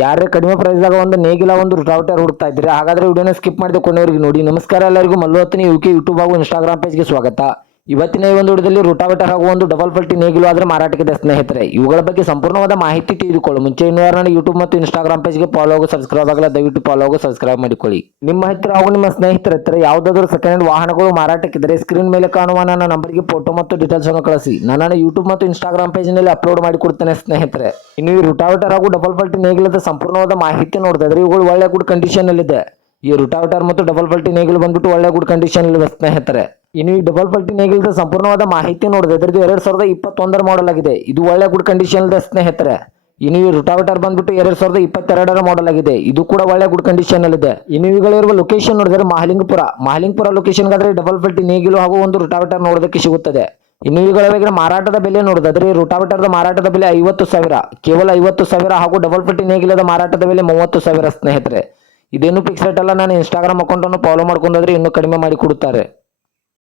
ಯಾರೇ ಕಡಿಮೆ ಪ್ರೈಸ್ದಾಗ ಒಂದು ನೇಗಿಲ ಒಂದು ರುಟಾವೇಟರ್ ಹುಡುಕ್ತಾ ಇದ್ದೀರಿ ಹಾಗಾದ್ರೆ ವಿಡಿಯೋನ ಸ್ಕಿಪ್ ಮಾಡಿದ ಕೊನೆವರೆಗೆ ನೋಡಿ. ನಮಸ್ಕಾರ ಎಲ್ಲರಿಗೂ, ಮಲ್ಲು ಹತ್ತಿನಿ ಯುಕೆ ಯೂಟ್ಯೂಬ್ ಹಾಗೂ ಇನ್ಸ್ಟಾಗ್ರಾಮ್ ಪೇಜ್ಗೆ ಸ್ವಾಗತ. ಇವತ್ತಿನ ಈ ಒಂದು ವಿಡಿಯೋದಲ್ಲಿ ರುಟಾವೇಟರ್ ಹಾಗೂ ಒಂದು ಡಬಲ್ ಪಲ್ಟಿ ನೇಗಿಲು ಆದ್ರೆ ಮಾರಾಟಕ್ಕಿದೆ ಸ್ನೇಹಿತರೆ. ಇವುಗಳ ಬಗ್ಗೆ ಸಂಪೂರ್ಣವಾದ ಮಾಹಿತಿ ತಿಳಿದುಕೊಳ್ಳು ಮುಂಚೆ ಇನ್ನೂ ಯಾರನ್ನ ಯೂಟ್ಯೂಬ್ ಮತ್ತು ಇನ್ಸ್ಟಾಗ್ರಾಮ್ ಪೇಜ್ಗೆ ಫಾಲೋ ಹಾಗೂ ಸಬ್ಸ್ಕ್ರೈಬ್ ಆಗಲ್ಲ, ದಯವಿಟ್ಟು ಫಾಲೋ ಹಾಗೂ ಸಬ್ಸ್ಕ್ರೈಬ್ ಮಾಡಿಕೊಳ್ಳಿ. ನಿಮ್ಮ ಹತ್ತಿರ ಹಾಗೂ ನಿಮ್ಮ ಸ್ನೇಹಿತರ ಹತ್ತಿರ ಯಾವುದಾದ್ರೂ ಸೆಕೆಂಡ್ ಹ್ಯಾಂಡ್ ವಾಹನಗಳು ಮಾರಾಟಕ್ಕಿದ್ದರೆ ಸ್ಕ್ರೀನ್ ಮೇಲೆ ಕಾಣುವ ನನ್ನ ನಂಬರ್ಗೆ ಫೋಟೋ ಮತ್ತು ಡೀಟೇಲ್ಸ್ ಅನ್ನು ಕಳಿಸಿ. ನಾನು ಯೂಟ್ಯೂಬ್ ಮತ್ತು ಇನ್ಸ್ಟಾಗ್ರಾಮ್ ಪೇಜ್ನಲ್ಲಿ ಅಪ್ಲೋಡ್ ಮಾಡಿ ಕೊಡ್ತೇನೆ ಸ್ನೇಹಿತರೆ. ಇನ್ನು ಈ ರುಟಾವೇಟರ್ ಹಾಗೂ ಡಬಲ್ ಪಲ್ಟಿ ನೇಗಿಲದ ಸಂಪೂರ್ಣವಾದ ಮಾಹಿತಿ ನೋಡಿದ್ರೆ ಇವುಗಳು ಒಳ್ಳೆ ಗುಡ್ ಕಂಡೀಷನ್ ಅಲ್ಲಿದೆ. ಈ ರುಟಾವೇಟರ್ ಮತ್ತು ಡಬಲ್ ಪಲ್ಟಿ ನೇಗಿಲು ಬಂದ್ಬಿಟ್ಟು ಒಳ್ಳೆ ಗುಡ್ ಕಂಡೀಷನ್ ಅಲ್ಲಿ ಸ್ನೇಹಿತರೆ. ಇನ್ನು ಈ ಡಬಲ್ ಪಲ್ಟಿ ನೇಗಿಲದ ಸಂಪೂರ್ಣವಾದ ಮಾಹಿತಿ ನೋಡಿದ್ರೆ ಇದರದ್ದು 2021 ಮಾಡೆಲ್ ಆಗಿದೆ. ಇದು ಒಳ್ಳೆ ಗುಡ್ ಕಂಡೀಷನ್ ಇದೆ ಸ್ನೇಹಿತರೆ. ಇನ್ನು ಈ ರುಟಾವೇಟರ್ ಬಂದ್ಬಿಟ್ಟು 2022 ಮಾಡೆಲ್ ಆಗಿದೆ. ಇದು ಕೂಡ ಒಳ್ಳೆ ಗುಡ್ ಕಂಡೀಷನ್ ಅಲ್ಲಿ ಇದೆ. ಇನ್ನು ಇವುಗಳಿರುವ ಲೊಕೇಶನ್ ನೋಡಿದ್ರೆ ಮಹಾಲಿಂಗಪುರ ಲೊಕೇಶನ್ ಗಾದ್ರೆ ಡಬಲ್ ಪಲ್ಟಿ ನೇಗಿಲು ಹಾಗೂ ಒಂದು ರುಟಾವೇಟರ್ ನೋಡೋದಕ್ಕೆ ಸಿಗುತ್ತದೆ. ಇನ್ನು ಇವುಗಳ ಮಾರಾಟದ ಬೆಲೆ ನೋಡಿದ್ರೆ ರುಟಾವೇಟರ್ದ ಮಾರಾಟದ ಬೆಲೆ 50,000, ಕೇವಲ 50,000 ಹಾಗೂ ಡಬಲ್ ಪಲ್ಟಿ ನೇಗಿಲದ ಮಾರಾಟದ ಬೆಲೆ 30,000 ಸ್ನೇಹಿತರೆ. ಇದೇನು ಫಿಕ್ಸ್ ರೇಟ್ ಅಲ್ಲ. ನಾನು ಇನ್ಸ್ಟಾಗ್ರಾಮ್ ಅಕೌಂಟ್ ಅನ್ನು ಫಾಲೋ ಮಾಡ್ಕೊಂಡ್ರೆ ಇನ್ನೂ ಕಡಿಮೆ ಮಾಡಿ ಕೊಡುತ್ತಾರೆ.